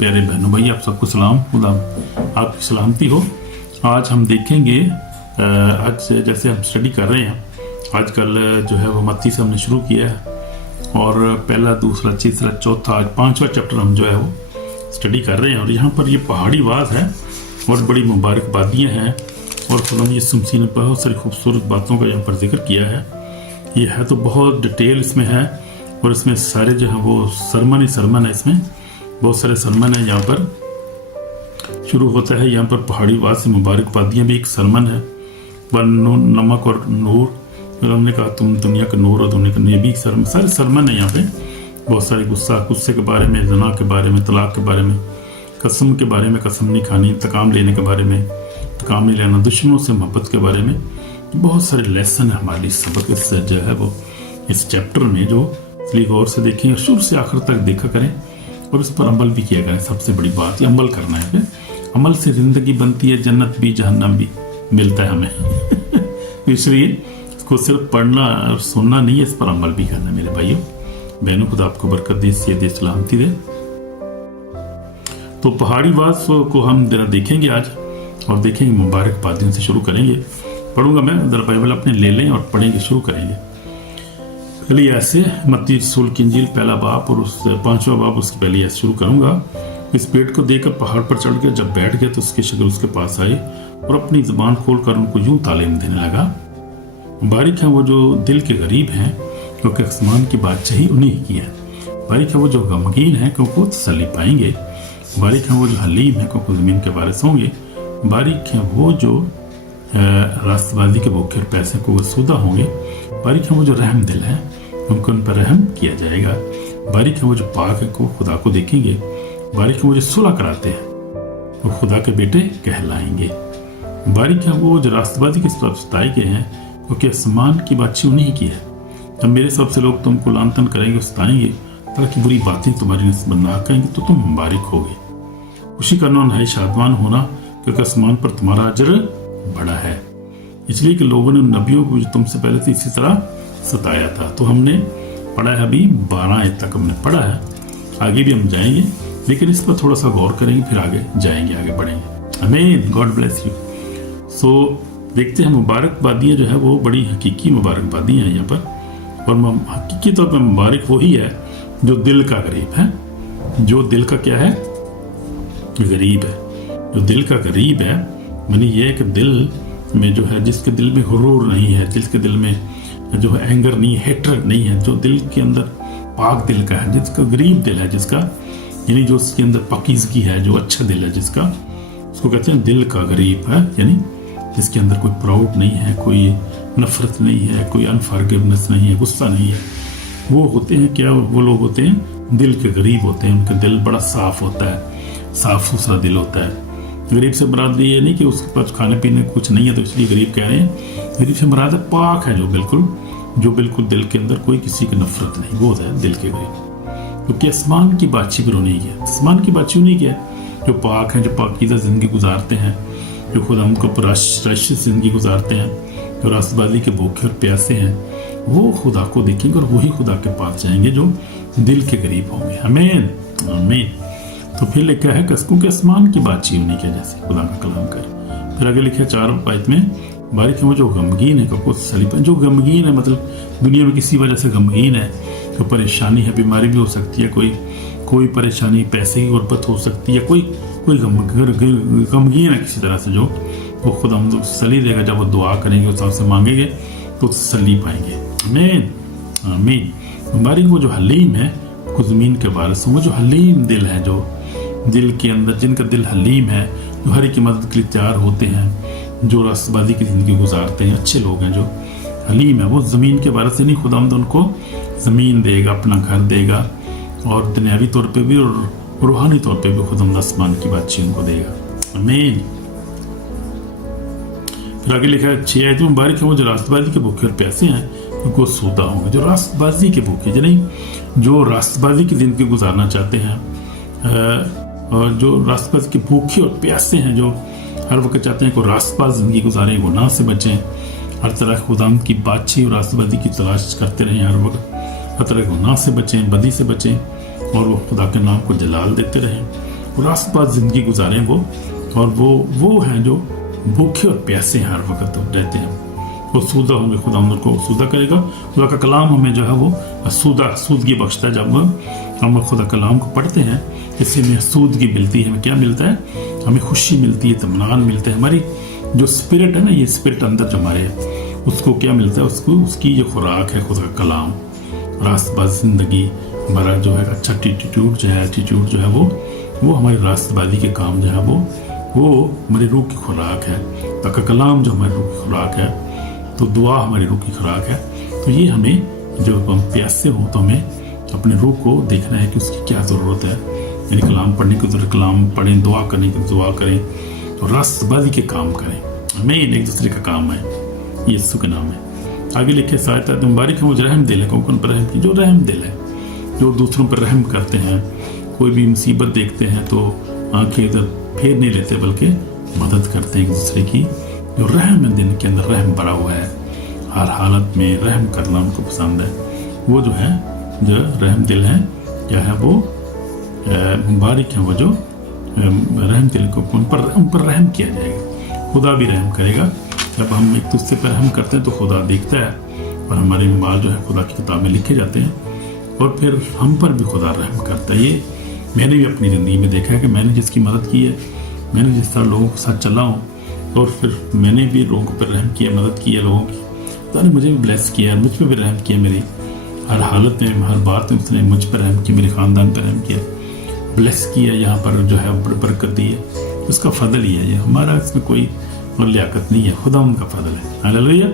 प्यारे बहनों भाई, आप सबको सलाम, खुदा आपकी सलामती हो। आज हम देखेंगे, आज से जैसे हम स्टडी कर रहे हैं, आजकल जो है वो मत्ती से हमने शुरू किया है और पहला, दूसरा, तीसरा, चौथा, आज 5वां चैप्टर हम जो है वो स्टडी कर रहे हैं। और यहाँ पर ये पहाड़ी वाद है और बड़ी मुबारकबादियाँ हैं और खुदा ने यीशु मसीह ने बहुत सारी खूबसूरत बातों का यहाँ पर जिक्र किया है। ये है तो बहुत डिटेल इसमें है और इसमें सारे जो है वो सरमन ही सरमन है, इसमें बहुत सारे सरमन है। यहाँ पर शुरू होता है, यहाँ पर पहाड़ी वाद से मुबारकबादियाँ भी एक सरमन है, वन नमक और नूर, फिर हमने कहा तुम दुनिया का नूर और दुनिया का, ये भी सरमन, सारे सरमन है यहाँ पे। बहुत सारे गुस्से के बारे में, ज़ना के बारे में, तलाक के बारे में, कसम के बारे में, कसम नहीं खानी, इंतकाम लेने के बारे में, इंतकाम नहीं लेना, दुश्मनों से मोहब्बत के बारे में। बहुत सारे लेसन है हमारे लिए, सबक इस जो है वो इस चैप्टर में, जो इसलिए गौर से देखें, शुरू से आखिर तक देखा करें और इस पर अमल भी किया करें। सबसे बड़ी बात ये अमल करना है। अमल से ज़िंदगी बनती है, जन्नत भी जहन्नम भी मिलता है हमें। इसलिए इसको सिर्फ पढ़ना और सुनना नहीं है, इस पर अमल भी करना है मेरे भाइयों बहनों। खुदा आपको बरकत दे, दे सलामती दे। तो पहाड़ी वाद को हम देखेंगे आज और देखेंगे, मुबारकबादियों से शुरू करेंगे। पढ़ूंगा मैं, उधर बाइबल अपने ले लें और पढ़ेंगे, शुरू करेंगे। पहले ऐसे मत्ती रसूल की इंजील पहला बाप और उस 5वां बाप, उसकी पहले ऐसे शुरू करूंगा। इस पेड़ को देखकर पहाड़ पर चढ़ के जब बैठ गया तो उसकी शक्ल उसके पास आई और अपनी जुबान खोलकर उनको यूं तालीम देने लगा, बारिक है वो जो दिल के गरीब हैं क्योंकि आसमान की बादशाही उन्हीं की है। बारिक है वो जो गमगीन है क्योंकि वो तसल्ली पाएंगे। बारिक है वो जो हलीम है क्योंकि ज़मीन के वारिस होंगे। बारिक है वो जो रास्तबाजी के भूखे और पैसे को वसूदा होंगे। बारिक है वो जो रहम दिल है उनको उन पर रहम किया जाएगा। बारिक है वो जो पाक है को खुदा को देखेंगे। बारिक है वो जो सुलह कराते हैं वो खुदा के बेटे कहलाएंगे। बारिक है वो जो रास्तबाजी के सब सताए गए हैं क्योंकि आसमान की बादशाही उन्हीं की है। जब मेरे सबसे लोग तुमको लांतन करेंगे, सताएंगे, ताकि बुरी बातें तुम्हारी नस्बत ना कहेंगे तो तुम मुबारक होगे। खुशी करना और शादमान होना क्योंकि आसमान पर तुम्हारा अजर बड़ा है, इसलिए कि लोगों ने नबियों को जो तुमसे पहले से इसी तरह सताया था। तो हमने पढ़ा है, अभी 12 आयत तक हमने पढ़ा है, आगे भी हम जाएंगे, लेकिन इस पर थोड़ा सा गौर करेंगे, फिर आगे जाएंगे, आगे बढ़ेंगे। आमीन, गॉड ब्लेस यू। सो देखते हैं, मुबारकबादियाँ जो है वो बड़ी हकीकी मुबारकबादियाँ हैं यहाँ पर। और हकीकी तौर पर मुबारक वही है जो दिल का गरीब है। जो दिल का क्या है? गरीब है। जो दिल का गरीब है मानी ये है कि दिल में जो है, जिसके दिल में गुरूर नहीं है, जिसके दिल में जो है एंगर नहीं है, हेट्रेड नहीं है, जो दिल के अंदर पाक दिल का है, जिसका गरीब दिल है, जिसका यानी जो उसके अंदर पकीज़गी है, जो अच्छा दिल है जिसका, उसको कहते हैं दिल का गरीब है। यानी जिसके अंदर कोई प्राउड नहीं है, कोई नफरत नहीं है, कोई अनफॉरगिवनेस नहीं है, गुस्सा नहीं है, वो होते हैं क्या? वो लोग होते हैं दिल के गरीब होते हैं। उनका दिल बड़ा साफ होता है, साफ सुथरा दिल होता है। गरीब से मुराद ये नहीं कि उसके पास खाने पीने कुछ नहीं है तो इसलिए गरीब कह रहे हैं। गरीब से मुराद है पाक है, जो बिल्कुल दिल के अंदर कोई किसी की नफरत नहीं, वो है दिल के गरीब। क्योंकि आसमान की बादशाही पर नहीं किया, आसमान की बादशाही नहीं किया। जो पाक है, जो पाकीज़ा जिंदगी गुजारते हैं, जो खुदा उनको राष्ट्रीय जिंदगी गुजारते हैं, जो रास्तबाजी के भूखे और प्यासे हैं, वो खुदा को देखेंगे और वही खुदा के पास जाएंगे जो दिल के गरीब होंगे। आमीन, आमीन। तो फिर लिखा है कसकों के आसमान की बातचीत नहीं किया, जैसे खुदा का कलाम कर। फिर आगे लिखा 4 आयत में, बारिक है वो जो गमगीन है क्योंकि सलीब। जो गमगीन है मतलब दुनिया में किसी वजह से गमगीन है, तो परेशानी है, बीमारी भी हो सकती है, कोई परेशानी, पैसे की गुर्बत हो सकती है, कोई गमगीन है किसी तरह से, जो वो खुदा हम तसल्ली देगा। जब वो दुआ करेंगे, उस से मांगेंगे तो तसल्ली पाएंगे। आमीन, आमीन। बारिक वो जो हलीम है को ज़मीन के वारिस, वो जो हलीम दिल है, जो दिल के अंदर, जिनका दिल हलीम है, जो हर एक की मदद के लिए तैयार होते हैं, जो रास्तबाजी की ज़िंदगी गुजारते हैं, अच्छे लोग हैं, जो हलीम है, वो ज़मीन के वारिस से नहीं, खुदावंद उनको ज़मीन देगा, अपना घर देगा, और दुनियावी तौर पे भी और रूहानी तौर पे भी खुदावंद आसमान की बादशाही उनको देगा। आमीन। फिर आगे लिखा है 6 आयत में, बारिक है वो जो रास्तबाजी के भूखे और प्यासे हैं उनको सूदा होंगे। जो रास्तबाजी के भूखे, यानी जो रास्तबाजी की ज़िंदगी गुजारना चाहते हैं, और जो रास्तबाजी के भूखे और प्यासे हैं, जो हर वक्त चाहते हैं कि रास्तबाज ज़िंदगी गुजारें, गुनाह से बचें, हर तरह खुदावंद की बादशाही और रास्तबाजी की तलाश करते रहें, हर वक्त हर तरह गुनाह से बचें, बदी से बचें, और वो खुदा के नाम को जलाल देते रहें راست باز زندگی گزاریں وہ، اور وہ ہیں جو بھوکے اور پیاسے ہیں ہر وقت رہتے ہیں، وہ سودہ ہوں گے، خدا ان کو سودہ کرے گا۔ خدا کا کلام ہمیں جو ہے وہ سودگی بخشتا ہے۔ جب ہم خدا کلام کو پڑھتے ہیں اس سے ہمیں سودگی ملتی ہے۔ ہمیں کیا ملتا ہے؟ ہمیں خوشی ملتی ہے، اطمینان ملتا ہے۔ ہماری جو اسپرٹ ہے نا، یہ اسپرٹ اندر جو ہمارے ہے، اس کو کیا ملتا ہے؟ اس کی جو خوراک ہے خدا کا کلام، راست باز زندگی، ہمارا جو ہے اچھا ایٹیٹیوڈ جو ہے وہ ہماری راست بازی کے کام جو ہے وہ ہماری روح کی خوراک ہے۔ خدا کا کلام جو ہماری روح کی خوراک ہے، تو دعا ہماری روح کی خوراک ہے۔ تو یہ ہمیں جو ہم پیاسے ہوں تو ہمیں اپنے روح کو دیکھنا ہے کہ اس کی کیا ضرورت ہے، یعنی کلام پڑھنے کی ضرورت، کلام پڑھیں، دعا کرنے کی دعا کریں، اور راست بازی کے کام کریں۔ ہمیں ایک دوسرے کا کام ہے، یسوع کے نام ہے۔ آگے لکھے سایت مبارک ہے وہ جو رحم دل ہے، کون پر رحم کی، جو رحم دل ہے، جو دوسروں پر رحم کرتے ہیں۔ کوئی بھی مصیبت دیکھتے ہیں تو آنکھیں ادھر پھیر نہیں لیتے، بلکہ مدد کرتے ہیں ایک دوسرے کی۔ جو رحم ہے، دل کے اندر رحم بھرا ہوا ہے، ہر حالت میں رحم کرنا ان کو پسند ہے۔ وہ جو ہے جو رحم دل ہے، کیا ہے وہ مبارک ہیں وہ جو رحم دل کو، ان پر رحم کیا جائے گا، خدا بھی رحم کرے گا۔ جب ہم ایک دوسرے پر رحم کرتے ہیں تو خدا دیکھتا ہے، اور ہمارے مال جو ہے خدا کی کتاب میں لکھے جاتے ہیں، اور پھر ہم پر بھی خدا رحم کرتا ہے۔ یہ میں نے بھی اپنی زندگی میں دیکھا ہے کہ میں نے جس کی مدد کی ہے، میں نے جس طرح لوگوں کے ساتھ چلا ہوں، اور پھر میں نے بھی لوگوں پر رحم کیا، مدد کی ہے لوگوں کی، خدا نے مجھے بھی بلیس کیا، مجھ پہ بھی رحم کیا، میری ہر حالت میں، ہر بات میں اس نے مجھ پر رحم کیا، میرے خاندان پر رحم کیا، بلیس کیا، یہاں پر جو ہے برکت دی ہے۔ اس کا فضل ہی ہے، یہ ہمارا اس میں کوئی لیاقت نہیں ہے، خدا ان کا فضل ہے۔ ہاللیلویہ۔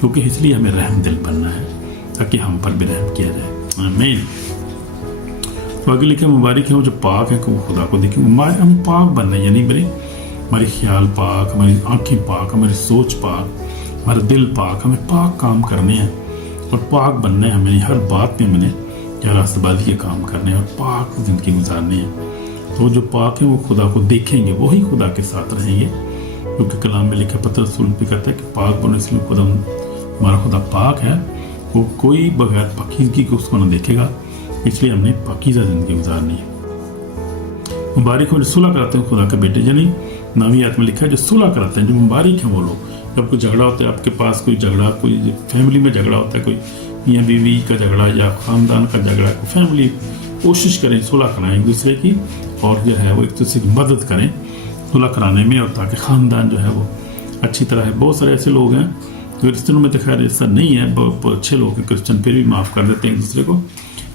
کیونکہ اس لیے ہمیں رحم دل بننا ہے تاکہ ہم پر بھی رحم کیا جائے۔ آمین۔ تو آگے لکھے مبارک ہے وہ جو پاک ہے کہ وہ خدا کو دیکھیں۔ ہمیں پاک بننا ہے، یعنی ہمارے خیال پاک، ہماری آنکھیں پاک، ہماری سوچ پاک، ہمارا دل پاک، ہمیں پاک کام کرنے ہیں اور پاک بننا ہے۔ ہمیں ہر بات میں نے کیا راست بازی کے کام کرنے ہیں اور پاک زندگی گزارنی ہے۔ تو جو پاک ہیں وہ خدا کو دیکھیں گے، وہی خدا کے ساتھ رہیں گے، کیونکہ کلام میں لکھا، پترس رسول بھی کہتا ہے کہ پاک بنو، اس لیے خدا ہمارا خدا پاک ہے، وہ کوئی بغیر پاکیزگی کو اس کو نہ دیکھے گا، اس لیے ہم نے پاکیزہ زندگی گزارنی ہے۔ مبارک ہو جو صلح کراتے ہیں خدا کے بیٹے، یعنی نویں آیت میں لکھا ہے جو صلح کراتے ہیں، جو مبارک ہیں وہ لوگ۔ جب کوئی جھگڑا ہوتا ہے، آپ کے پاس کوئی جھگڑا، کوئی فیملی میں جھگڑا ہوتا ہے، کوئی میاں بیوی کا جھگڑا یا خاندان کا جھگڑا، کوئی فیملی، کوشش کریں صلح کرائیں ایک دوسرے کی، اور جو ہے وہ ایک دوسرے کی مدد کریں صلح کرانے میں، اور تاکہ خاندان جو ہے وہ اچھی طرح ہے۔ بہت سارے ایسے لوگ ہیں کرسچنوں میں تو خیر ایسا نہیں ہے، بہت اچھے لوگ ہیں کرسچن، پھر بھی معاف کر دیتے ہیں ایک دوسرے کو،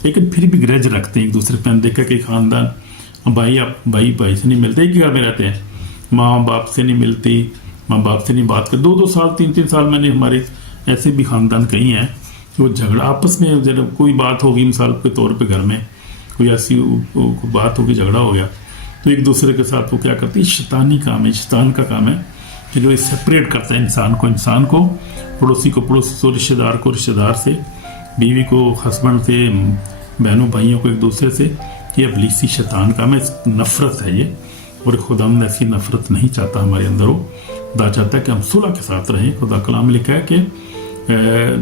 لیکن پھر بھی گرج رکھتے ہیں ایک دوسرے پہ۔ دیکھا کہ خاندان بھائی سے نہیں ملتے، ایک گھر میں رہتے ہیں، ماں باپ سے نہیں ملتی، ماں باپ سے نہیں بات کرتے، 2 سال 3 سال میں نے ہمارے ایسے بھی خاندان کئی ہیں کہ وہ جھگڑا آپس میں، کوئی بات ہوگی مثال کے طور پہ گھر میں کوئی ایسی بات ہوگی، جھگڑا ہو گیا، تو ایک دوسرے کے ساتھ وہ کیا کرتے ہیں، شیطانی کام ہے، شیطان کا کام ہے کہ جو سپریٹ کرتا ہے انسان کو، پڑوسی کو پڑوسی سے، رشتہ دار کو رشتہ دار سے، بیوی کو ہسبینڈ سے، بہنوں بھائیوں کو ایک دوسرے سے۔ یہ ابلیسی شیطان کا نفرت ہے یہ، اور خدا ہم ایسی نفرت نہیں چاہتا ہمارے اندر ہو۔ خدا چاہتا ہے کہ ہم صلح کے ساتھ رہیں۔ خدا کلام میں لکھا ہے کہ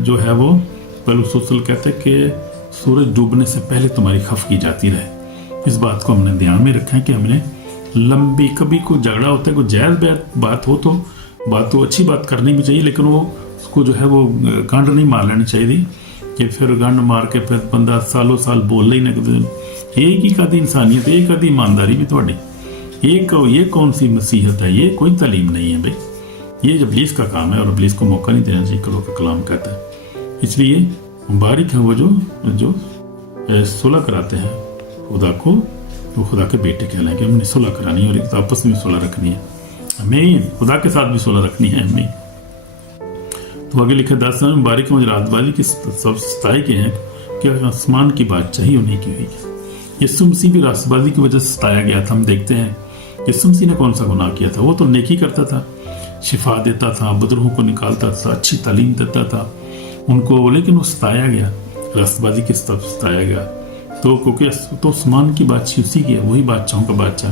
جو ہے وہ پولس رسول کہتے ہیں کہ سورج ڈوبنے سے پہلے تمہاری خفگی جاتی رہے۔ اس بات کو ہم نے دھیان میں رکھا ہے کہ ہم نے لمبی، کبھی کوئی جھگڑا ہوتا ہے، کوئی جائز بات ہو تو اچھی بات کرنی بھی چاہیے، لیکن وہ اس کو جو ہے وہ گانڈ نہیں مار لینی چاہیے کہ پھر گانڈ مار کے پھر بندہ سالوں سال بول ہی نہ۔ ایک ہی کدی انسانیت، ایک کدی ایمانداری بھی تھوڑی، یہ کون سی مسیحت ہے؟ یہ کوئی تعلیم نہیں ہے بھائی، یہ ابلیس کا کام ہے، اور ابلیس کو موقع نہیں دینا چاہیے، کلو کا کلام کہتا ہے۔ اس لیے مبارک ہیں وہ جو صلح کراتے ہیں خدا کو، وہ خدا کے بیٹے کہلائیں کہ ہم نے صلح کرانی ہے، اور ایک آپس میں صلح رکھنی ہے۔ آمین۔ خدا کے ساتھ بھی صلح رکھنی ہے ہمیں۔ تو آگے لکھا 10 مبارک ہیں جو راست بازی کی سب ستائے کے ہیں کہ آسمان کی بادشاہی انہیں کی ہوئی ہے۔ یسوع مسیح بھی راست بازی کی وجہ سے ستایا گیا تھا۔ ہم دیکھتے ہیں یسوع مسیح نے کون سا گناہ کیا تھا؟ وہ تو نیکی کرتا تھا، شفا دیتا تھا، بدروں کو نکالتا تھا، اچھی تعلیم دیتا تھا ان کو، لیکن وہ ستایا گیا، راست بازی کی طرف ستایا گیا۔ تو کیونکہ تو آسمان کی بادشاہی اسی کی ہے، وہی بادشاہوں کا بادشاہ،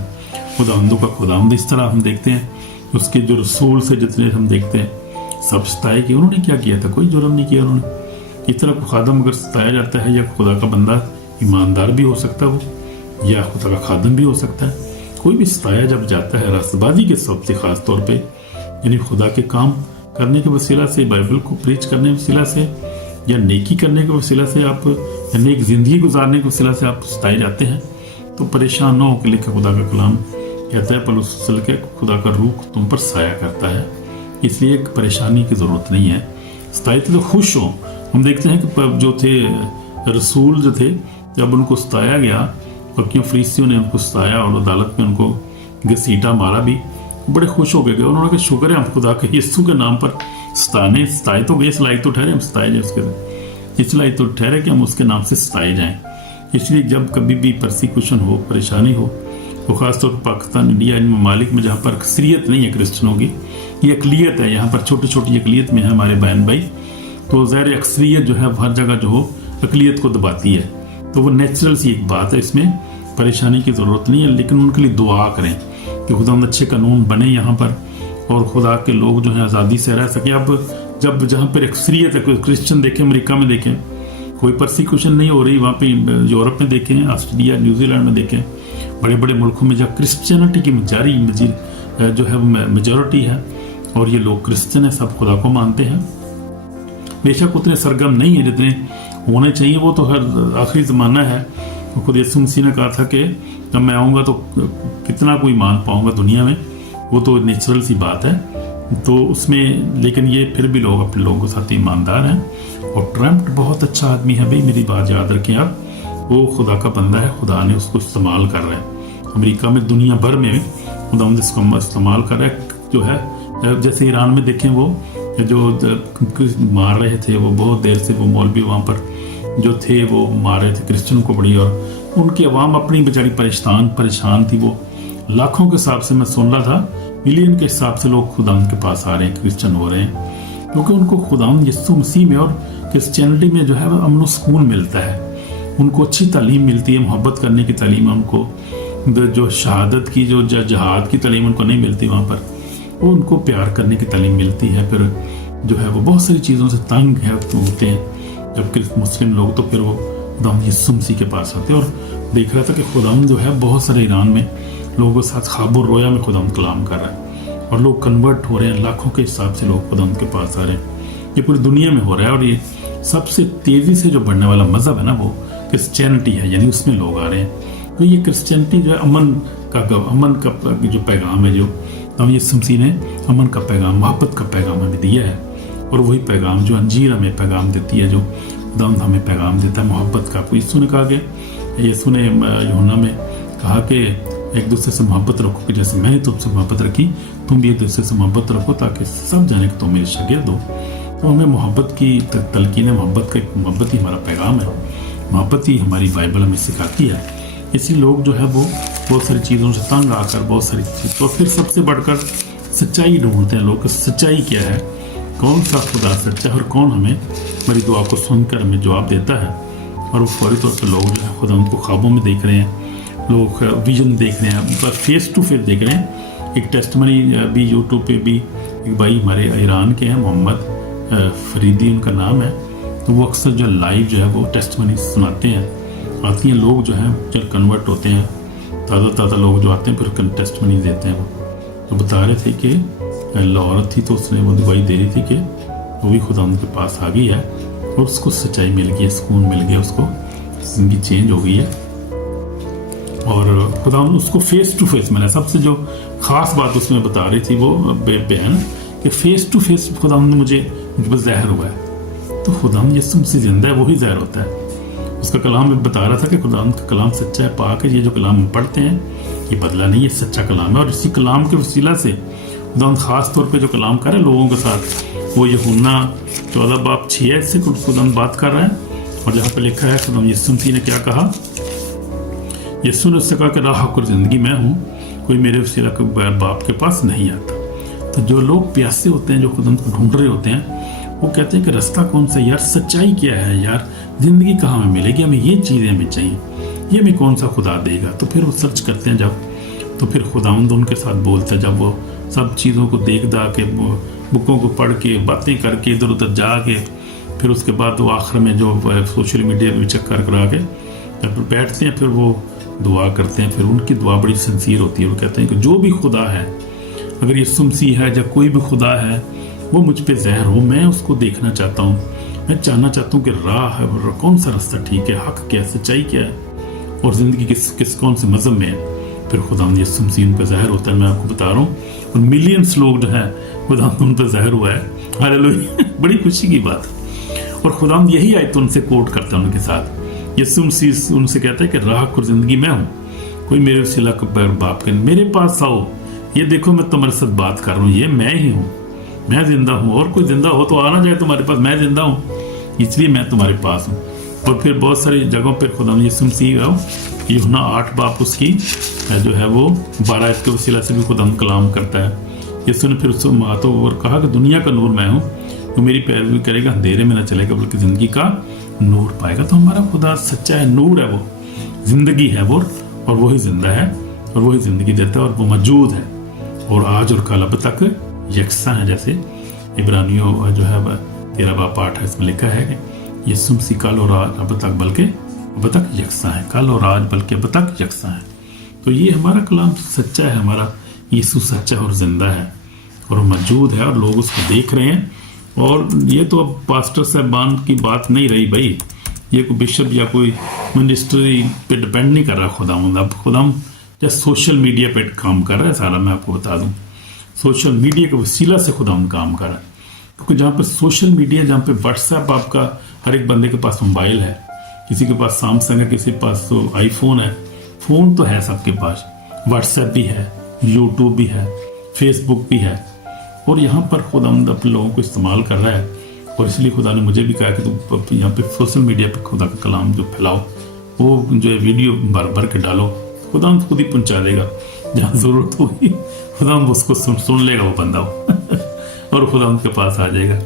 خداوندوں کا خداوند۔ اس طرح ہم دیکھتے ہیں اس کے جو رسول سے جتنے ہم دیکھتے ہیں سب ستائے کہ انہوں نے کیا کیا تھا، کوئی جرم نہیں کیا انہوں نے۔ اس طرح کو خادم اگر ستایا جاتا ہے، یا خدا کا بندہ ایماندار بھی ہو سکتا ہے وہ، یا خدا کا خادم بھی ہو سکتا ہے، कोई भी सताया जब जाता है रास्तबाजी के सबब से, खास तौर पे यानी खुदा के काम करने के वसीला से, बाइबल को प्रीच करने के वसीला से, या नेकी करने के वसीला से, आप नेक जिंदगी गुजारने के वसीला से आप सताए जाते हैं, तो परेशान न होकर लिखे खुदा का कलाम कहता है पौलुस के खुदा का रूह तुम पर साया करता है, इसलिए एक परेशानी की ज़रूरत नहीं है। सताए तो खुश हो। हम देखते हैं कि जो थे रसूल जो थे, जब उनको सताया गया और क्यों फरीसियों ने उनको सताया और अदालत में उनको घसीटा मारा भी, बड़े खुश हो गए। उन्होंने कहा शुक्र है हम खुदा के यीशु के नाम पर सताए तो गए, इस लायक तो ठहरे हम सताए जाए, उसके इस लायक तो ठहरे कि हम उसके नाम से सताए जाएं। इसलिए जब कभी भी परसिक्यूशन हो, परेशानी हो, तो खासतौर पर पाकिस्तान, इंडिया, इन ममालिक में जहाँ पर अक्सरियत नहीं है क्रिश्चनों की, ये अकलियत है, यहाँ पर छोटी छोटी अकलियत में है हमारे बहन भाई, तो ज़ाहिर अक्सरियत जो है हर जगह जो हो अकलियत को दबाती है, तो वो नेचुरल सी एक बात है, इसमें परेशानी की ज़रूरत नहीं है। लेकिन उनके लिए दुआ करें कि खुदा अच्छे कानून बने यहाँ पर और खुदा के लोग जो हैं आज़ादी से रह सकें। अब जब जहाँ पर अक्सरियत है, कोई क्रिश्चियन देखें, अमेरिका में देखें कोई परसिक्यूशन नहीं हो रही, वहाँ पे यूरोप में देखें, ऑस्ट्रेलिया, न्यूजीलैंड में देखें, बड़े बड़े मुल्कों में जब क्रिश्चियनिटी की जो है मेजॉरिटी है और ये लोग क्रिश्चियन है, सब खुदा को मानते हैं। बेशक उतने सरगम नहीं है जितने होने चाहिए, वो तो हर आखिरी ज़माना है। खुद यीशु मसीह ने कहा था कि जब मैं आऊँगा तो कितना कोई मान पाऊँगा दुनिया में, वो तो नेचुरल सी बात है। तो उसमें लेकिन ये फिर भी लोग अपने लोगों के साथ ईमानदार हैं। और ट्रम्प बहुत अच्छा आदमी है भाई, मेरी बात याद रखें आप, वो खुदा का बंदा है, खुदा ने उसको इस्तेमाल कर रहा है। अमेरिका में, दुनिया भर में खुदा इसको इस्तेमाल कर रहा है। जो है जैसे ईरान में देखें, वो जो मार रहे थे, वो बहुत देर से वो मौलवी वहाँ पर जो थे वो मार रहे थे क्रिश्चियन को बड़ी, और उनकी आवाम अपनी बेचारी परेशान थी। वो लाखों के हिसाब से मैं सुन रहा था, मिलियन के हिसाब से लोग खुदा के पास आ रहे हैं, क्रिश्चियन हो रहे हैं, क्योंकि उनको खुदा यीशु मसीह में और क्रिश्चियनिटी में जो है वो अमन सुकून मिलता है। उनको अच्छी तालीम मिलती है, मोहब्बत करने की तालीम है उनको, जो शहादत की, जो जहाद की तालीम उनको नहीं मिलती वहाँ पर, वो उनको प्यार करने की तालीम मिलती है। फिर जो है वो बहुत सारी चीज़ों से तंग है होते हैं जबकि मुस्लिम लोग, तो फिर वो खुदा यीशु मसीह के पास आते हैं। और देख रहा था कि खुदा जो है बहुत सारे ईरान में लोगों के साथ ख्वाब और रोया में खुदा कलाम कर रहा है और लोग कन्वर्ट हो रहे हैं, लाखों के हिसाब से लोग खुदा के पास आ रहे हैं। ये पूरी दुनिया में हो रहा है और ये सबसे तेज़ी से जो बढ़ने वाला मज़हब है ना, वो क्रिश्चियनिटी है, यानी उसमें लोग आ रहे हैं। तो ये क्रिश्चियनिटी जो है अमन का जो पैगाम है, जो हम यीशु मसीह ने अमन का पैगाम, मोहब्बत का पैगाम हमें दिया है, और वही पैगाम जो अंजीर हमें पैगाम देती है, जो खुदा हमें पैगाम देता है मोहब्बत का। यीशु ने कहा कि यीशु ने यूहन्ना में कहा कि एक दूसरे से मोहब्बत रखो कि जैसे मैंने तुमसे मोहब्बत रखी, तुम भी एक दूसरे से मोहब्बत रखो, ताकि सब जाने कि तुम मेरे शागिर्द हो। तो हमें मोहब्बत की तलकीन है, मोहब्बत ही हमारा पैगाम है, मोहब्बत ही हमारी बाइबल हमें सिखाती है। इसलिए लोग जो है वो बहुत सारी चीज़ों से तंग आकर बहुत सारी चीज़, तो फिर सबसे बढ़कर सच्चाई ढूंढते हैं लोग। सच्चाई क्या है, कौन सा खुदा सच्चा है और कौन हमें हमारी दुआ को सुनकर हमें जवाब देता है। और वो फौरी तौर पर लोग जो है खुदा उनको ख्वाबों में देख रहे हैं, लोग विजन देख रहे हैं, उनका फेस टू फेस देख रहे हैं। एक टेस्टमनी भी यूट्यूब पे भी एक भाई हमारे ईरान के हैं, मोहम्मद फरीदी उनका नाम है, तो वो अक्सर जो लाइव जो है वो टेस्टमनी सुनाते हैं। आती हैं लोग जो हैं जब कन्वर्ट होते हैं, ताज़ा लोग जो आते हैं फिर टेस्टमनी देते हैं। वो तो बता रहे थे कि औरत थी, तो उसने वो दवाई दे रही थी कि वो भी खुदा उनके पास आ गई है और उसको सच्चाई मिल गई, सुकून मिल गया, उसको जिंदगी चेंज हो गई है और खुदा उसको फेस टू फेस मिला। सबसे जो ख़ास बात उसमें बता रही थी वो बहन कि फेस टू फेस खुदा ने मुझे ज़ाहिर हुआ है। तो खुदा यीशु मसीह जिंदा है, वही ज़ाहिर होता है। उसका कलाम में बता रहा था कि खुदा का कलाम सच्चा है, पाक है। ये जो कलाम हम पढ़ते हैं ये बदला नहीं है, सच्चा कलाम है। और इसी कलाम के वसीला से खुदा ख़ास तौर पे जो कलाम कर रहे हैं लोगों के साथ, वो यूहन्ना 14:6 से खुदा बात कर रहा है। और जहाँ पे लिखा है खुदा यीशु मसीह ने क्या कहा, यीशु ने उससे कहा कि राह और ज़िंदगी मैं हूँ, कोई मेरे वसीला के बाप के पास नहीं आता। तो जो लोग प्यासे होते हैं, जो खुदा को ढूंढ रहे होते हैं, वो कहते हैं कि रास्ता कौन सा यार, सच्चाई क्या है यार, ज़िंदगी कहाँ में मिलेगी, हमें ये चीज़ें हमें चाहिए, ये हमें कौन सा खुदा देगा। तो फिर वो सर्च करते हैं जब, तो फिर खुदावंद उनके साथ बोलता है। जब वो सब चीज़ों को देख दा के, बुकों को पढ़ के, बातें करके, इधर उधर जा के, फिर उसके बाद वो आखिर में जो सोशल मीडिया में चक्कर करा के जब बैठते हैं, फिर वो دعا کرتے ہیں. پھر ان کی دعا بڑی سنسیئر ہوتی ہے. وہ کہتے ہیں کہ جو بھی خدا ہے, اگر یسوع مسیح ہے یا کوئی بھی خدا ہے, وہ مجھ پہ ظاہر ہو. میں اس کو دیکھنا چاہتا ہوں. میں چاہنا چاہتا ہوں کہ راہ ہے, کون سا راستہ ٹھیک ہے, حق کیا ہے, سچائی کیا ہے, اور زندگی کس کون سے مذہب میں ہے. پھر خدا یسوع مسیح ان پہ ظاہر ہوتا ہے. میں آپ کو بتا رہا ہوں, اور ملینس لوگ جو ہیں خدا ان پہ ظاہر ہوا ہے. ہاللیلویا, بڑی خوشی کی بات. اور خدا یہی آیت ان سے کوٹ کرتا ہے ان کے ساتھ. یسوع مسیح ان سے کہتا ہے کہ راہ اور زندگی میں ہوں, کوئی میرے وسیلہ کو باپ کے میرے پاس آؤ. یہ دیکھو میں تمہارے ساتھ بات کر رہا ہوں, یہ میں ہی ہوں, میں زندہ ہوں. اور کوئی زندہ ہو تو آنا جائے تمہارے پاس. میں زندہ ہوں, اس لیے میں تمہارے پاس ہوں. اور پھر بہت ساری جگہوں پر خدا یسوع مسیح یوحنا 8 باب اس کی جو ہے وہ 12 آیت کے وسیلہ سے بھی خدا کلام کرتا ہے. یسوع نے پھر اس باتوں اور کہا کہ دنیا کا نور میں ہوں, تو میری پیروی کرے گا اندھیرے میں نہ چلے گا بلکہ زندگی کا نور پائے گا. تو ہمارا خدا سچا ہے, نور ہے, وہ زندگی ہے, وہ اور وہی زندہ ہے اور وہی زندگی دیتا ہے, اور وہ موجود ہے اور آج اور کل اب تک یکساں ہے. جیسے عبرانیوں جو ہے 13 باب 8 اس میں لکھا ہے کہ یسوع مسیح کل اور آج اب تک بلکہ اب تک یکساں ہے. کل اور آج بلکہ اب تک یکساں ہے. تو یہ ہمارا کلام سچا ہے. ہمارا یسوع سچا اور زندہ ہے اور موجود ہے, اور لوگ اس کو دیکھ رہے ہیں. اور یہ تو اب پاسٹر صاحبان کی بات نہیں رہی بھائی, یہ کوئی بشپ یا کوئی منسٹری پہ ڈپینڈ نہیں کر رہا خدا. اب خدا یا سوشل میڈیا پہ کام کر رہا ہے سارا. میں آپ کو بتا دوں, سوشل میڈیا کے وسیلہ سے خدا کام کر رہا ہے. کیونکہ جہاں پہ سوشل میڈیا, جہاں پہ واٹس ایپ, آپ کا ہر ایک بندے کے پاس موبائل ہے, کسی کے پاس سامسنگ ہے, کسی کے پاس تو آئی فون ہے. فون تو ہے سب کے پاس, واٹس ایپ بھی ہے, یوٹیوب بھی ہے, فیس بک بھی ہے, اور یہاں پر خدا اپنے لوگوں کو استعمال کر رہا ہے. اور اس لیے خدا نے مجھے بھی کہا کہ تم یہاں پہ سوشل میڈیا پہ خدا کا کلام جو پھیلاؤ, وہ جو ہے ویڈیو بھر کے ڈالو. خدا خود ہی پہنچا دے گا جہاں ضرورت ہوگی. خدا اس کو سن لے گا وہ بندہ اور خدا ان کے پاس آ جائے گا.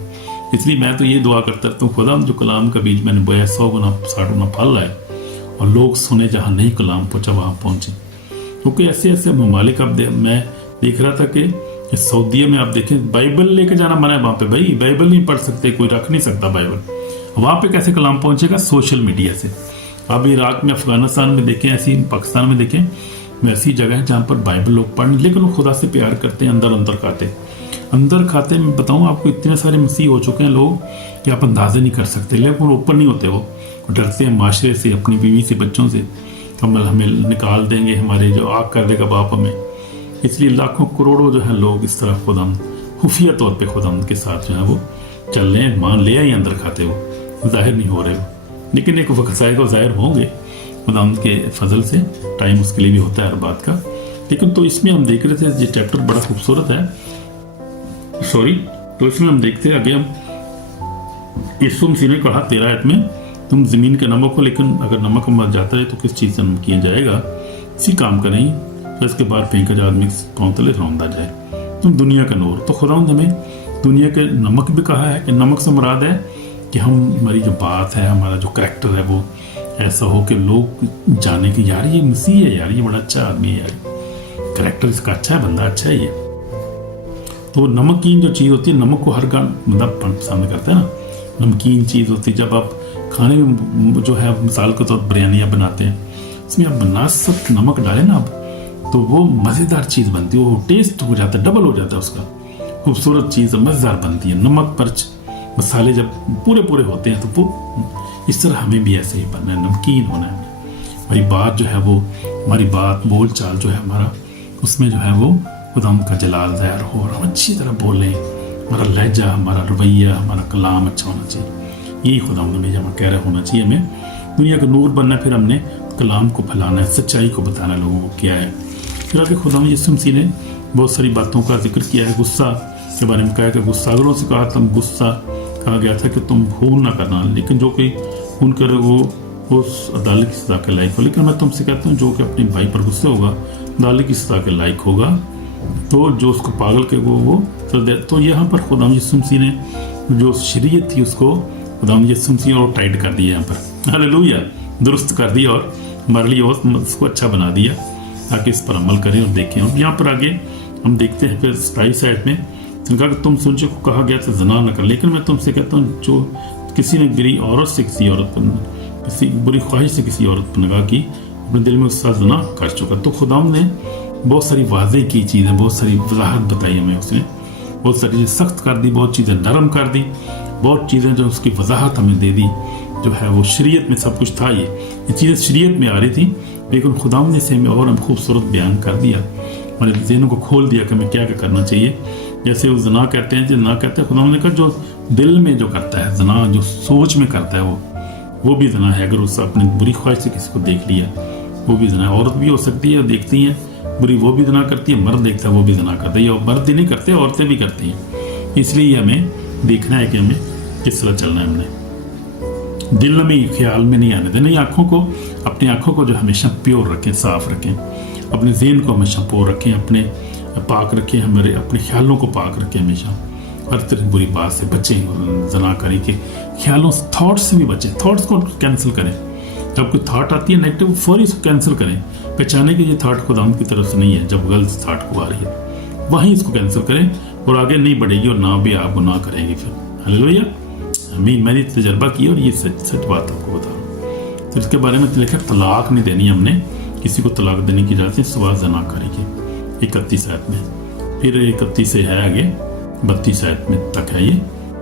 اس لیے میں تو یہ دعا کرتا رہتا ہوں, خدا جو کلام کا بیج میں نے بویا 100 گنا 60 گنا پھل رہا ہے, اور لوگ سنے جہاں نہیں کلام پہنچا وہاں پہنچے. کیونکہ ایسے ایسے ممالک اب میں دیکھ رہا تھا کہ سعودیہ میں آپ دیکھیں بائبل لے کے جانا منع ہے وہاں پہ. بھائی بائبل نہیں پڑھ سکتے, کوئی رکھ نہیں سکتا بائبل. وہاں پہ کیسے کلام پہنچے گا؟ سوشل میڈیا سے. اب عراق میں, افغانستان میں دیکھیں, ایسی پاکستان میں دیکھیں, ایسی جگہ ہے جہاں پر بائبل لوگ پڑھیں, لیکن وہ خدا سے پیار کرتے ہیں, اندر کھاتے. میں بتاؤں آپ کو, اتنے سارے مسیح ہو چکے ہیں لوگ کہ آپ اندازے نہیں کر سکتے, لیکن وہ اوپن نہیں ہوتے. وہ ڈرتے ہیں معاشرے سے, اپنی بیوی سے, بچوں سے, ہمیں نکال دیں گے, ہمارے جو آگ کر دے گا باپ ہمیں. اس لیے لاکھوں کروڑوں جو ہے لوگ اس طرح خدا خفیہ طور پہ خدا کے ساتھ جو ہے وہ چل رہے ہیں. مان لیا ہی اندر کھاتے, وہ ظاہر نہیں ہو رہے وہ, لیکن ایک وقت آئے گا ظاہر ہوں گے خدا کے فضل سے. ٹائم اس کے لیے بھی ہوتا ہے ہر بات کا. لیکن تو اس میں ہم دیکھ رہے تھے, یہ چیپٹر بڑا خوبصورت ہے. تو اس میں ہم دیکھتے ہیں آگے, ہم یسوع مسیح نے کہا 13 آیت میں, تم زمین کے نمک ہو, لیکن اگر نمک مر جاتا ہے تو کس چیز سے نمک کیا جائے گا؟ اسی کام کا نہیں, پھر اس کے بعد پھینکا جائے, آدمی پاؤں تلے روندا جائے. تم دنیا کا نور. تو خدا ہمیں دنیا کے نمک بھی کہا ہے کہ نمک سے مراد ہے کہ ہماری جو بات ہے, ہمارا جو کریکٹر ہے, وہ ایسا ہو کہ لوگ جانے کہ یار یہ مسیح ہے, یار یہ بڑا اچھا آدمی ہے, یار کریکٹر اس کا اچھا ہے, بندہ اچھا ہے یہ. تو نمکین جو چیز ہوتی ہے, نمک کو ہر بندہ پسند کرتا ہے نا, نمکین چیز ہوتی ہے. جب آپ کھانے میں جو ہے مثال کے طور پر بریانیاں بناتے ہیں, اس میں آپ مناسب نمک ڈالیں نا آپ, تو وہ مزیدار چیز بنتی ہے, وہ ٹیسٹ ہو جاتا ہے, ڈبل ہو جاتا ہے اس کا, خوبصورت چیز مزیدار بنتی ہے. نمک مرچ مسالے جب پورے ہوتے ہیں, تو وہ اس طرح ہمیں بھی ایسے ہی بننا ہے, نمکین ہونا ہے. ہماری بات جو ہے وہ, ہماری بات بول چال جو ہے ہمارا, اس میں جو ہے وہ خدا کا جلال ظاہر ہو, اور ہم اچھی طرح بولیں. ہمارا لہجہ, ہمارا رویہ, ہمارا کلام اچھا ہونا چاہیے. یہی خدا نے بھیجا, کہہ رہا ہونا چاہیے ہمیں دنیا کا نور بننا. پھر ہم نے کلام کو پھیلانا ہے, سچائی کو بتانا لوگوں کو کیا ہے. پھر آگے خدا یسوع مسیح نے بہت ساری باتوں کا ذکر کیا ہے. غصہ کے بارے میں کہا کہ غصہگروں سے کہا تم غصہ, کہا گیا تھا کہ تم خون نہ کرنا, لیکن جو کہ خون کرے وہ اس عدالت کی سزا کے لائق ہو. لیکن میں تم سے کہتا ہوں جو کہ اپنے بھائی پر غصہ ہوگا عدالت کی سزا کے لائق ہوگا. تو جو اس کو پاگل کے وہ تو یہاں پر خدا یسوع مسیح نے جو شریعت تھی اس کو خدا یسوع مسیح اور ٹائٹ کر دیا, یہاں پر ہاللیلویا درست کر دیا, اور ہمارے لیے اس کو اچھا بنا دیا تاکہ اس پر عمل کریں اور دیکھیں. اور یہاں پر آگے ہم دیکھتے ہیں پھر 27 آیت میں کہا کہ تم سنچے کو کہا گیا تھا زنا نہ کر, لیکن میں تم سے کہتا ہوں جو کسی نے بری عورت سے کسی عورت پر, کسی بری خواہش سے کسی عورت پر نگاہ کی, अपने दिल में उसके साथ ज़िना कर चुका। तो खुदावंद ने बहुत सारी वाज़ेह की चीज़ें, बहुत सारी वजाहत बताई हमें, उसने बहुत सारी चीज़ें सख्त कर दी, बहुत चीज़ें नरम कर दी, बहुत चीज़ें जो उसकी वजाहत हमें दे दी, जो है वो शरीयत में सब कुछ था। ये चीज़ें शरीयत में आ रही थी, लेकिन खुदावंद ने इसे हमें और खूबसूरत बयान कर दिया, हमारे ज़हनों को खोल दिया कि हमें क्या क्या करना चाहिए। जैसे वो ज़िना कहते हैं, ज़िना कहते हैं, खुदावंद ने कहा जो दिल में जो करता है ज़िना, जो सोच में करता है वो भी ज़िना है। अगर उसने अपनी बुरी ख्वाहिश से किसी को देख लिया, वो भी ज़िना है। औरत भी हो सकती है, देखती हैं बुरी, वो भी ज़िना करती है, मर्द देखता है वो भी ज़िना करता है। और मर्द ही नहीं करते, औरतें भी करती हैं। इसलिए हमें देखना है कि हमें किस तरह चलना है। हमने दिल में, ख्याल में नहीं आने देना। ये आँखों को, अपनी आँखों को जो हमेशा प्योर रखें, साफ रखें, अपने ज़हन को हमेशा प्योर रखें, अपने पाक रखें, हमारे अपने ख्यालों को पाक रखें, हमेशा हर तरह बुरी बात से बचें। ज़ना करें कि ख्यालों, थॉट्स से भी बचें, थॉट्स को कैंसिल करें। जब कोई थॉट आती है नेगेटिव, फौरी इसको कैंसिल करें, पहचाने कि ये थॉट खुदावंद की तरफ से नहीं है। जब गलत थॉट को आ रही है वहीं इसको कैंसिल करें और आगे नहीं बढ़ेगी और ना भी आप गुनाह करेंगे फिर। हालेलुया। मैंने तजर्बा किया और ये सच बात आपको बता रहा हूँ। तो इसके बारे में लिखा, तलाक नहीं देनी हमने, किसी को तलाक देने की इजाज़त नहीं, सिवा ज़ना करेगी। 31 आयत में, फिर 31 से है आगे 32 आयत में तक है ये।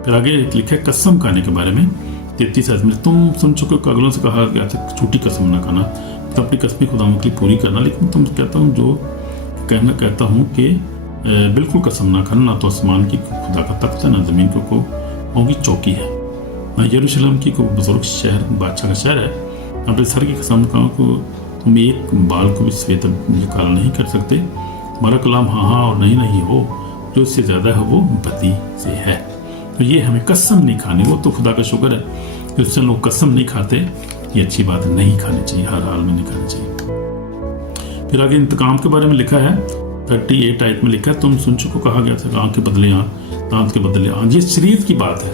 फिर आगे लिखा है कसम खाने के बारे में, 33 आयत में, तुम सुन चुके हो अगलों से कहा गया था झूठी कसम न खाना, तो अपनी कसमें खुदावंद के लिए पूरी करना। लेकिन तुम कहता हूँ जो कहता हूँ कि बिल्कुल कसम ना खाना, ना तो आसमान की खुदा का तख्त है, ना ज़मीन को की चौकी है, ना यरूशलेम की कोई बुजुर्ग शहर, बादशाह का शहर है। अपने सर की कसम खाओ को तुम एक बाल को भी सफेद काला नहीं कर सकते। तुम्हारा कलाम हाँ हाँ और नहीं नहीं हो, जो इससे ज़्यादा है वो बदी से है। तो ये हमें कसम नहीं खानी, वो तो खुदा का शुक्र है कि उससे लोग कसम नहीं खाते। ये अच्छी बात नहीं खानी चाहिए, हर हाल में नहीं खानी चाहिए। फिर आगे इंतकाम के बारे में लिखा है, 38 आयत में लिखा है, तुम सुन चुको कहा गया था आँख के बदले आँख, दांत के बदले आँख। ये शरीयत की बात है।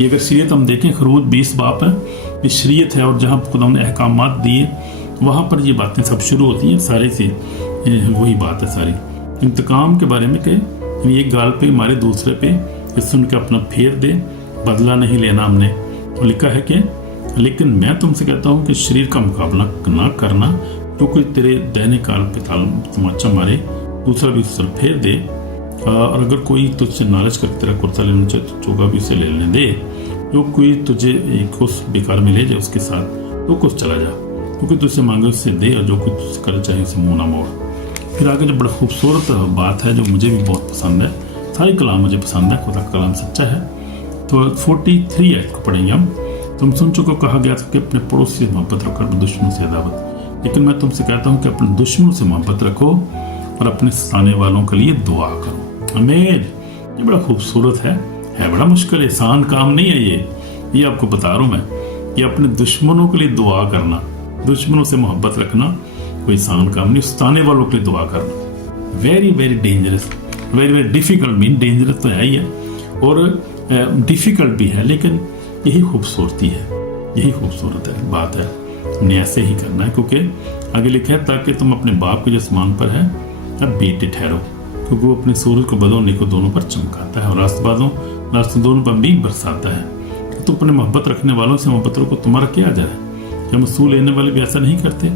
ये अगर शरीयत हम देखें, खरूज 20 बाप है, ये शरीयत है। और जहाँ खुदा ने अहकामात दिए वहाँ पर ये बातें सब शुरू होती हैं, सारे से वही बात है सारी। इंतकाम के बारे में कहे, एक गाल पे मारे दूसरे पे, सुन के अपना फेर दे, बदला नहीं लेना हमने। तो लिखा है कि लेकिन मैं तुमसे कहता हूँ कि शरीर का मुकाबला ना करना, जो कोई तेरे दाहिने कान पे तमाचा मारे दूसरा भी उसे फेर दे, और अगर कोई तुझसे नाराज कर तेरा कुर्ता लेना चाहे तो चोगा भी उसे ले लेने दे। जो कोई तुझे एक कुछ बेकार में ले जाए उसके साथ तो कुछ चला जा, क्योंकि तुझसे मांगे उससे दे, और जो कुछ तुझसे कर चाहे उसे मुँह ना मोड़। फिर आगे जो बड़ा खूबसूरत बात है जो मुझे भी बहुत पसंद है, सारी कलाम मुझे पसंद है, खुदा का कलाम सच्चा है। तो 43 आयत को पढ़ेंगे हम। तुम सुन चुको कहा गया था कि अपने पड़ोसी से मोहब्बत रखो, अपने दुश्मनों से अदावत। लेकिन मैं तुमसे कहता हूँ कि अपने दुश्मनों से मोहब्बत रखो और अपने सताने वालों के लिए दुआ करो। आमीन। ये बड़ा खूबसूरत है बड़ा मुश्किल, आसान काम नहीं है ये आपको बता रहा हूँ मैं, कि अपने दुश्मनों के लिए दुआ करना, दुश्मनों से मोहब्बत रखना कोई आसान काम नहीं। सताने वालों के लिए दुआ करना very very dangerous, very very difficult. Mean dangerous तो है ही है और डिफिकल्ट भी है, लेकिन यही खूबसूरती है, यही खूबसूरत है बात है। हमने ऐसे ही करना है, क्योंकि आगे लिखा है ताकि तुम अपने बाप के जो आसमान पर है अब बेटे ठहरो, क्योंकि वो अपने सूरज को बदौने को दोनों पर चमकाता है और रास्तों दोनों पर भी बरसाता है। तो अपने मोहब्बत रखने वालों से मोहब्बत रखो, तुम्हारा क्या जा है। जब मसूल लेने वाले भी ऐसा नहीं करते,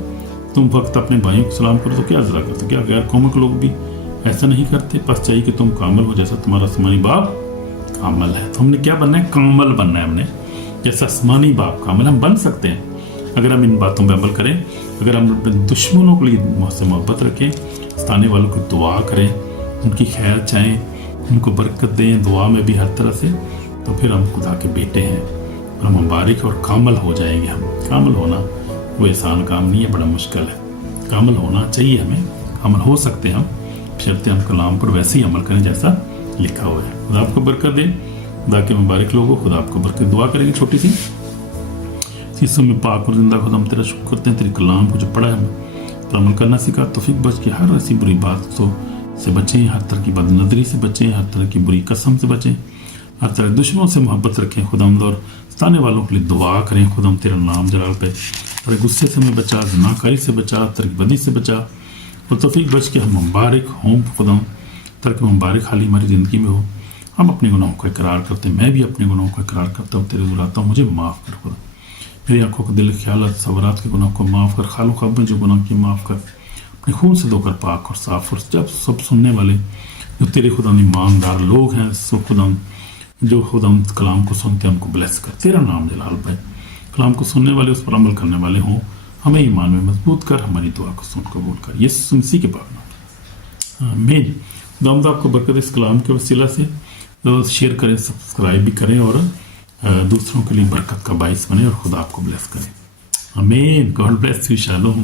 तुम वक्त अपने भाइयों को सलाम करो तो क्या जरा करते, क्या गैर कौमों के लोग भी ऐसा नहीं करते। बस चाहिए कि तुम कामल हो जैसा तुम्हारा आसमानी बाप कामल है। तो हमने क्या बनना है, कामल बनना है हमने, जैसा आसमानी बाप कामल हम बन सकते हैं अगर हम इन बातों पर अमल करें। अगर हम अपने दुश्मनों के लिए से मोहब्बत रखें, सताने वालों को दुआ करें, उनकी खैर चाहें, उनको बरकत दें दुआ में भी हर तरह से, तो फिर हम खुदा के बेटे हैं और हम मुबारक और कामल हो जाएंगे। हम कामल होना कोई आसान काम नहीं है, बड़ा मुश्किल है। कामल होना चाहिए हमें, कामल हो सकते हैं हम, शर्ते हम कलाम पर वैसे ही अमल करें जैसा लिखा हुआ है। खुदा आपको बरकत दे, खुदा के मुबारक लोगों, खुदा आपको बरकत। दुआ करेंगे छोटी सी शीशों में पाक और जिंदा खुदा हम तेरा शुक्र करते हैं, तेरे कलाम को जो पढ़ा है पर अमल करना सीखा, तौफीक बच के हर ऐसी बुरी बात से बचें, हर तरह की बदनजरी से बचें, हर तरह की बुरी कसम से बचें, हर तरह दुश्मनों से मोहब्बत रखें खुदावंद, और सताने वालों के लिए दुआ करें खुदावंद तेरा नाम जलाल पे। तेरे गुस्से से हमें बचा, ज़िनाकारी से बचा, तरक बदी से बचा, और तौफीक बच के हम मुबारक हों खुदावंद, तरक मुबारक हाली हमारी ज़िंदगी में हो। हम अपने गुनाहों का इकरार करते हैं, मैं भी अपने गुनाहों का इकरार करता हूँ, तेरे बुलाता हूँ, मुझे माफ़ कर खुदा। میری آنکھوں کے دل خیالات تصورات کے گناہ کو معاف کر، خال و خواب میں جو گناہ کی معاف کر، اپنے خون سے دھو کر پاک اور صاف، اور جب سب سننے والے جو تیرے خدا ایماندار لوگ ہیں، سو خدا جو خدا کلام کو سنتے ہیں ان کو بلیس کر، تیرا نام جلال بھائی، کلام کو سننے والے اس پر عمل کرنے والے ہوں، ہمیں ایمان میں مضبوط کر، ہماری دعا کو سن قبول کر، یسوع مسیح کے پاک نام، آمین۔ خداوند آپ کو برکت اس کلام کے وسیلہ سے شیئر کریں، سبسکرائب بھی کریں، اور دوسروں کے لیے برکت کا باعث بنے، اور خدا آپ کو بلیس کرے، آمین۔ God bless you, Shalom.